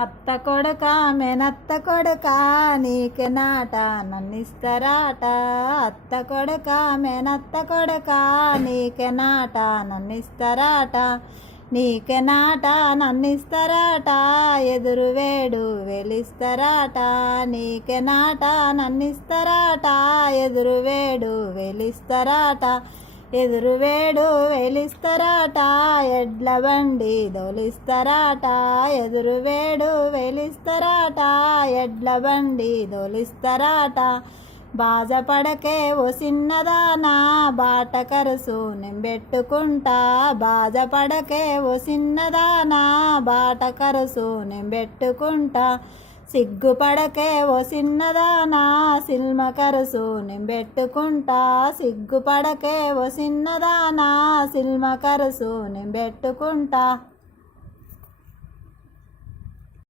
అత్త కొడక మేనత్త కొడక నీకే నాట నన్నిస్తరాట. అత్త కొడక మేనత్త కొడక నీకే నాట నన్నిస్తరాట. నీకే నాట నన్నిస్తరాట ఎదురు వేడు వెలిస్తరాట. నీకే నాట నన్నిస్తరాట ఎదురు వేడు వెలిస్తరాట. ఎదురు వేడు వెలిస్తరాట ఎడ్ల బండి దోలిస్తరాట. ఎదురు వేడు వెలిస్తరాట ఎడ్ల బండి దోలిస్తరాట. బాజపడకే ఓ చిన్నదానా బాట కరుసు నెంబెట్టుకుంటా. బాజపడకే ఓ చిన్నదానా బాట కరుసు నెంబెట్టుకుంటా. సిగ్గుపడకే ఓ చిన్నదానా సిల్మ కరుసు నెంబెట్టుకుంటా. సిగ్గుపడకే ఓ చిన్నదానా సిల్మ కరుసు నెంబెట్టుకుంటా.